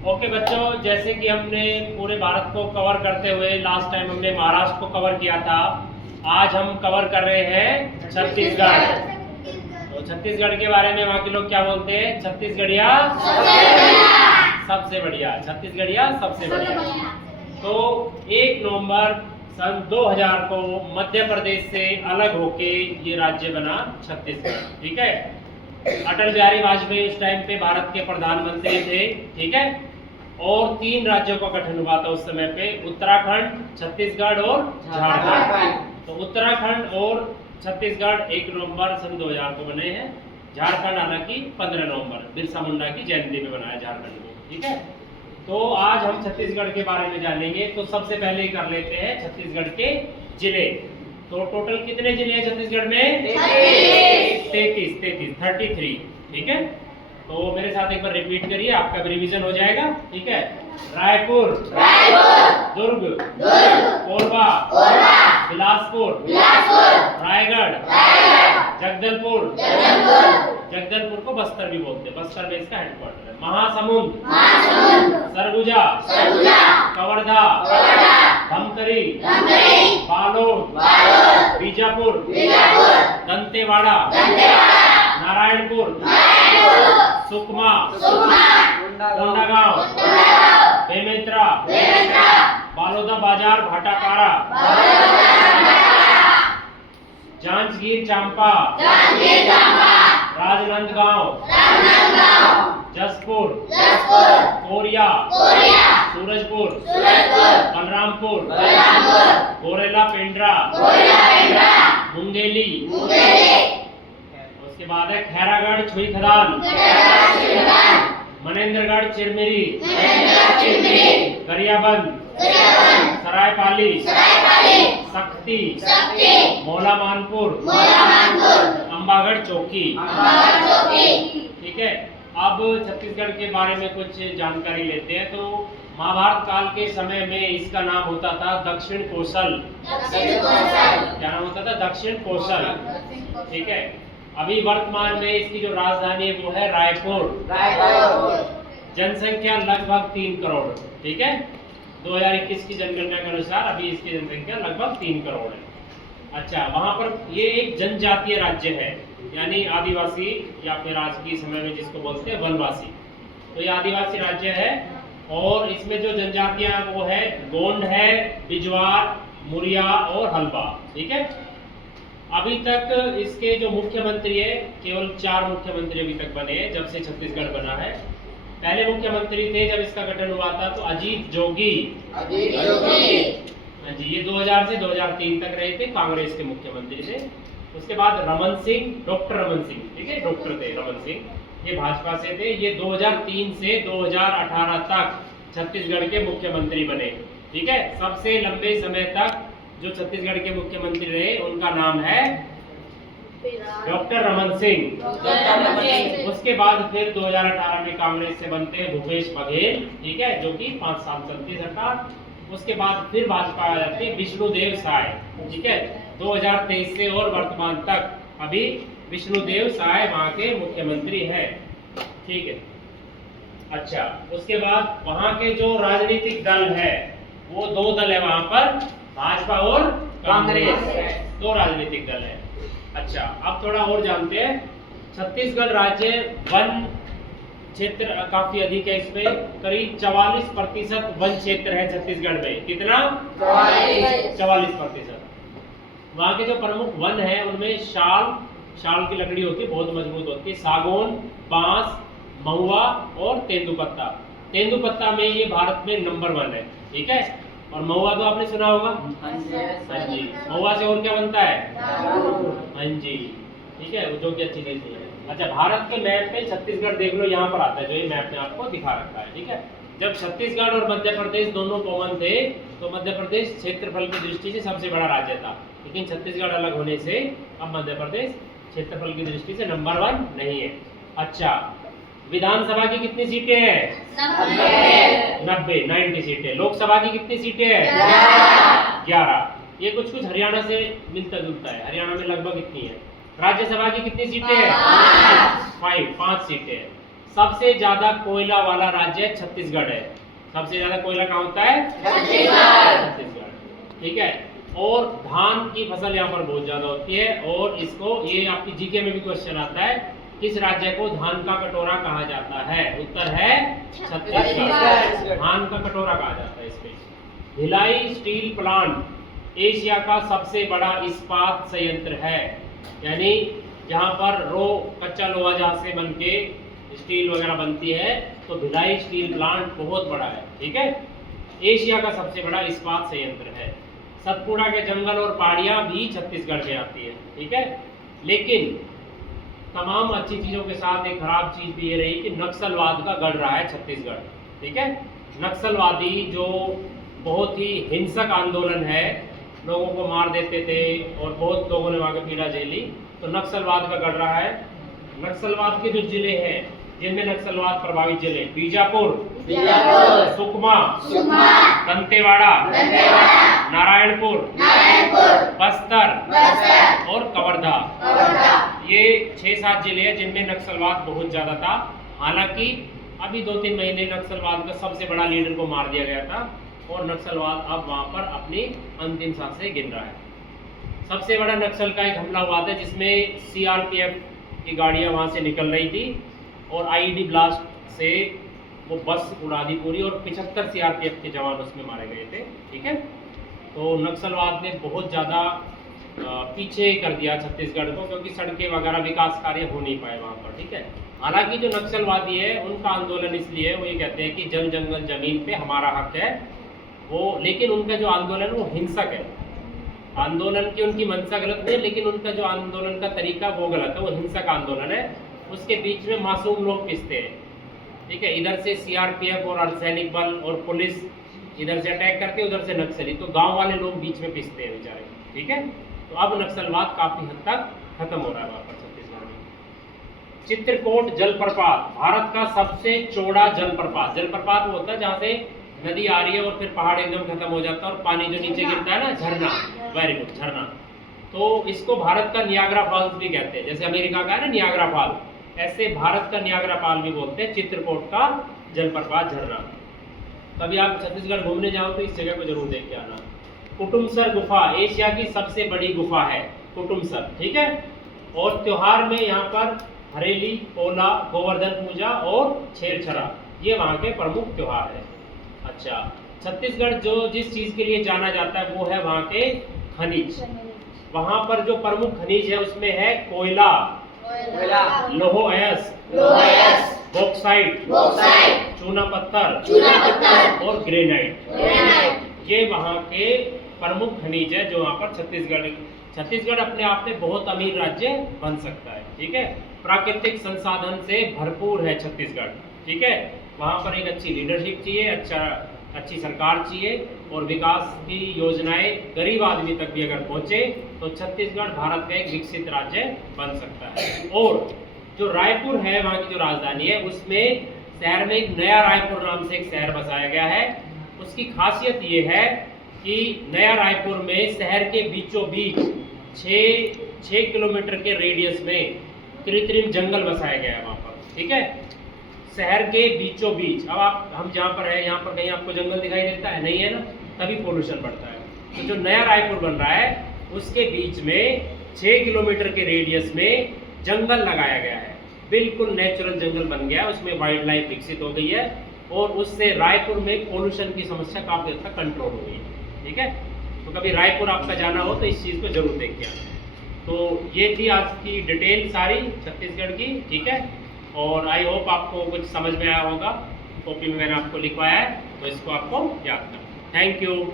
Okay बच्चों, जैसे कि हमने पूरे भारत को कवर करते हुए लास्ट टाइम हमने महाराष्ट्र को कवर किया था, आज हम कवर कर रहे हैं छत्तीसगढ़। तो छत्तीसगढ़ के बारे में वहाँ के लोग क्या बोलते हैं? छत्तीसगढ़िया सबसे बढ़िया, छत्तीसगढ़िया सबसे बढ़िया। तो 1 नवंबर सन 2000 को मध्य प्रदेश से अलग होके ये राज्य बना छत्तीसगढ़। ठीक है, अटल बिहारी वाजपेयी उस टाइम पे भारत के प्रधानमंत्री थे। ठीक है, और 3 राज्यों का गठन हुआ था उस समय पे, उत्तराखंड, छत्तीसगढ़ और झारखंड। तो उत्तराखंड और छत्तीसगढ़ 1 नवंबर सन 2000 को बने हैं। झारखंड हालांकि 15 नवंबर बिरसा मुंडा की जयंती पे बनाया झारखंड को। ठीक है, तो आज हम छत्तीसगढ़ के बारे में जानेंगे। तो सबसे पहले कर लेते हैं छत्तीसगढ़ के जिले। तो टोटल कितने जिले हैं छत्तीसगढ़ में? 33। ठीक है, तो मेरे साथ एक बार रिपीट करिए, आपका रिवीजन हो जाएगा। ठीक है, रायपुर, दुर्ग, कोरबा, बिलासपुर, रायगढ़, जगदलपुर, जगदलपुर को बस्तर भी बोलते हैं, बस्तर में इसका हेडक्वार्टर है। महासमुंद, सरगुजा, कवर्धा, धमतरी, बालोद, बीजापुर, दंतेवाड़ा, नारायणपुर, सुकमा, कोंडागांव, बेमेतरा, बालोदा बाजार, भाटापारा, जांजगीर चांपा, राजनांदगांव, जसपुर, कोरिया, सूरजपुर, बलरामपुर, गोरेला पेंड्रा, मुंगेली, उसके बाद है खैरागढ़, छुई खदान, मनेंद्रगढ़, चिरमिरी, गरियाबंद, सरायपाली, सक्ती, मौला मानपुर, अंबागढ़ चौकी। ठीक है, अब छत्तीसगढ़ के बारे में कुछ जानकारी लेते हैं। तो महाभारत काल के समय में इसका नाम होता था दक्षिण कोसल। क्या नाम होता था? दक्षिण कोसल। ठीक है, अभी वर्तमान में इसकी जो राजधानी है वो है रायपुर। जनसंख्या लगभग 3 करोड़। ठीक है, 2021 की जनगणना के अनुसार अभी इसकी जनसंख्या लगभग 3 करोड़ है। अच्छा, वहां पर ये एक जनजातीय राज्य है, यानी आदिवासी, या फिर आज की समय में जिसको बोलते हैं वनवासी। तो ये आदिवासी राज्य है, और इसमें जो जनजातियां वो है गोंड है, बिजवार, मुरिया और हल्बा। ठीक है, अभी तक इसके जो मुख्यमंत्री है, केवल 4 मुख्यमंत्री अभी तक बने हैं जब से छत्तीसगढ़ बना है। पहले मुख्यमंत्री थे जब इसका गठन हुआ था तो अजीत जोगी। हाँ जी, ये 2000 से 2003 तक रहे थे, कांग्रेस के मुख्यमंत्री थे। उसके बाद रमन सिंह, डॉक्टर रमन सिंह, ठीक है, डॉक्टर थे रमन सिंह, ये भाजपा से थे। ये 2003 से 2018 तक छत्तीसगढ़ के मुख्यमंत्री बने। ठीक है, सबसे लंबे समय तक जो छत्तीसगढ़ के मुख्यमंत्री रहे उनका नाम है डॉक्टर रमन सिंह। उसके बाद फिर 2018 में कांग्रेस से बनते हैं भूपेश बघेल। ठीक है, जो कि 5 साल चलती सरकार। उसके बाद फिर भाजपा आ जाती है विष्णुदेव साय। ठीक है, 2023 से और वर्तमान तक अभी विष्णुदेव साय वहाँ के मुख्यमंत्री है। ठीक है, अच्छा, उसके बाद वहाँ के जो राजनीतिक दल है वो 2 दल है वहाँ पर, भाजपा और कांग्रेस, 2 राजनीतिक दल है। अच्छा, अब थोड़ा और जानते हैं। छत्तीसगढ़ राज्य वन क्षेत्र काफी अधिक है, इसमें करीब 44% वन क्षेत्र है छत्तीसगढ़ में। कितना? 44%। वहाँ के जो प्रमुख वन है उनमें शाल की लकड़ी होती है, बहुत मजबूत होती है, सागौन, बांस, महुआ और तेंदुपत्ता। तेंदुपत्ता में ये भारत में नंबर 1 है। ठीक है, और महुआ तो आपने सुना होगा। हाँ जी, महुआ से और क्या बनता है? हाँ जी, ठीक है, जो कि अच्छी चीज है। अच्छा, भारत के मैप में छत्तीसगढ़ देख लो, यहाँ पर आता है, जो ये मैप में आपको दिखा रखा है। ठीक है, जब छत्तीसगढ़ और मध्य प्रदेश दोनों कॉमन थे तो मध्य प्रदेश क्षेत्रफल की दृष्टि से सबसे बड़ा राज्य था, लेकिन छत्तीसगढ़ अलग होने से अब मध्य प्रदेश क्षेत्रफल की दृष्टि से नंबर 1 नहीं है। अच्छा, विधानसभा की कितनी सीटें हैं? 90 सीटें। लोकसभा की कितनी सीटें हैं? 11। ये कुछ हरियाणा से मिलता जुलता है, हरियाणा में लगभग इतनी है। राज्यसभा की कितनी सीटें हैं? 5 सीटें हैं। सबसे ज्यादा कोयला वाला राज्य छत्तीसगढ़ है। सबसे ज्यादा कोयला कहाँ होता है? छत्तीसगढ़। ठीक है। और धान की फसल यहाँ पर बहुत ज्यादा होती है। और इसको, ये आपकी जीके में भी क्वेश्चन आता है, किस राज्य को धान का कटोरा कहा जाता है? उत्तर है छत्तीसगढ़। धान का कटोरा कहा जाता है इसमें। भिलाई स्टील प्लांट एशिया का सबसे बड़ा इस्पात संयंत्र है। यानी जहाँ पर कच्चा लोहा जहाँ से बन के स्टील वगैरह बनती है, तो भिलाई स्टील प्लांट बहुत बड़ा है। ठीक है। एशिया का सबसे बड़ा इस्पात संयंत्र है। सतपुड़ा के जंगल और पहाड़ियाँ भी छत्तीसगढ़ में आती है। ठीक है। लेकिन तमाम अच्छी चीज़ों के साथ एक खराब चीज़ भी ये रही कि नक्सलवाद का गढ़ रहा है छत्तीसगढ़। ठीक है। नक्सलवादी जो बहुत ही हिंसक आंदोलन है, लोगों को मार देते थे और बहुत लोगों ने वहाँ की पीड़ा झेली, तो नक्सलवाद का गढ़ रहा है। नक्सलवाद के जो जिले हैं जिनमें नक्सलवाद प्रभावित जिले, बीजापुर, सुकमा, दंतेवाड़ा, नारायणपुर, बस्तर और कवर्धा, ये 6-7 जिले हैं जिनमें नक्सलवाद बहुत ज्यादा था। हालांकि अभी 2-3 महीने नक्सलवाद का सबसे बड़ा लीडर को मार दिया गया था और नक्सलवाद अब वहां पर अपनी अंतिम सांसें गिन रहा है। सबसे बड़ा नक्सल का एक हमला हुआ था जिसमें सीआरपीएफ की गाड़ियां वहां से निकल रही थी और आईईडी ब्लास्ट से वो बस उड़ा दी पूरी और 75 सीआरपीएफ के जवान उसमें मारे गए थे। ठीक है। तो नक्सलवाद ने बहुत ज़्यादा पीछे कर दिया छत्तीसगढ़ को, क्योंकि सड़कें वगैरह विकास कार्य हो नहीं पाए वहाँ पर। ठीक है। हालांकि जो नक्सलवादी है उनका आंदोलन इसलिए, वो ये कहते हैं कि जल जंगल जमीन पे हमारा हक है वो, लेकिन उनका जो आंदोलन वो हिंसक है। आंदोलन की उनकी मंशा गलत नहीं, लेकिन उनका जो आंदोलन का तरीका वो गलत है, वो हिंसक आंदोलन है। उसके बीच में मासूम लोग पिसते हैं। ठीक है। इधर से सीआरपीएफ और अर्धसैनिक बल और पुलिस इधर से अटैक करते हैं, उधर से नक्सली, तो गांव वाले लोग बीच में पिसते हैं बेचारे। ठीक है। तो अब नक्सलवाद काफी हद तक खत्म हो रहा है वहाँ पर छत्तीसगढ़ में। चित्रकोट जलप्रपात भारत का सबसे चौड़ा जलप्रपात। जलप्रपात वो होता है जहाँ से नदी आ रही है और फिर पहाड़ एकदम खत्म हो जाता है और पानी जो नीचे गिरता है ना, झरना। वेरी गुड, झरना। तो इसको भारत का नियाग्रा फॉल्स भी कहते हैं। जैसे अमेरिका का है ना नियाग्रा फॉल, ऐसे भारत का नियाग्रा फॉल भी बोलते हैं चित्रकोट का जलप्रपात, झरना। कभी आप छत्तीसगढ़ घूमने जाओ तो इस जगह को जरूर देख के आना। कुटुमसर गुफा एशिया की सबसे बड़ी गुफा है, कुटुमसर। ठीक है। और त्योहार में यहाँ पर हरेली, पोला, गोवर्धन पूजा और छेरछरा, ये वहाँ के प्रमुख त्योहार है। अच्छा, छत्तीसगढ़ जो जिस चीज के लिए जाना जाता है वो है वहाँ के खनिज। वहाँ पर जो प्रमुख खनिज है उसमें है कोयला, लोहो अयस्क, बॉक्साइट, चूना पत्थर और ग्रेनाइट। ये वहाँ के प्रमुख खनिज है जो वहाँ पर छत्तीसगढ़ अपने आप में बहुत अमीर राज्य बन सकता है। ठीक है। प्राकृतिक संसाधन से भरपूर है छत्तीसगढ़। ठीक है। वहाँ पर एक अच्छी लीडरशिप चाहिए, अच्छी सरकार चाहिए और विकास की योजनाएं गरीब आदमी तक भी अगर पहुँचे तो छत्तीसगढ़ भारत का एक विकसित राज्य बन सकता है। और जो रायपुर है वहाँ की जो राजधानी है, उसमें शहर में एक नया रायपुर नाम से एक शहर बसाया गया है। उसकी खासियत ये है कि नया रायपुर में शहर के बीचों बीच 6 किलोमीटर के रेडियस में कृत्रिम जंगल बसाया गया है वहाँ पर। ठीक है। शहर के बीचों बीच। अब हम जहाँ पर है, यहाँ पर कहीं आपको जंगल दिखाई देता है? नहीं है ना, तभी पोल्यूशन बढ़ता है। तो जो नया रायपुर बन रहा है उसके बीच में 6 किलोमीटर के रेडियस में जंगल लगाया गया है। बिल्कुल नेचुरल जंगल बन गया है, उसमें वाइल्ड लाइफ विकसित हो गई है और उससे रायपुर में पोल्यूशन की समस्या काफ़ी हद तक कंट्रोल हो गई है। ठीक है। तो कभी रायपुर आपका जाना हो तो इस चीज़ को जरूर देख के आना। तो ये थी आज की डिटेल सारी छत्तीसगढ़ की। ठीक है। और आई होप आपको कुछ समझ में आया होगा। कॉपी में मैंने आपको लिखवाया है तो इसको आपको याद करना। Thank you.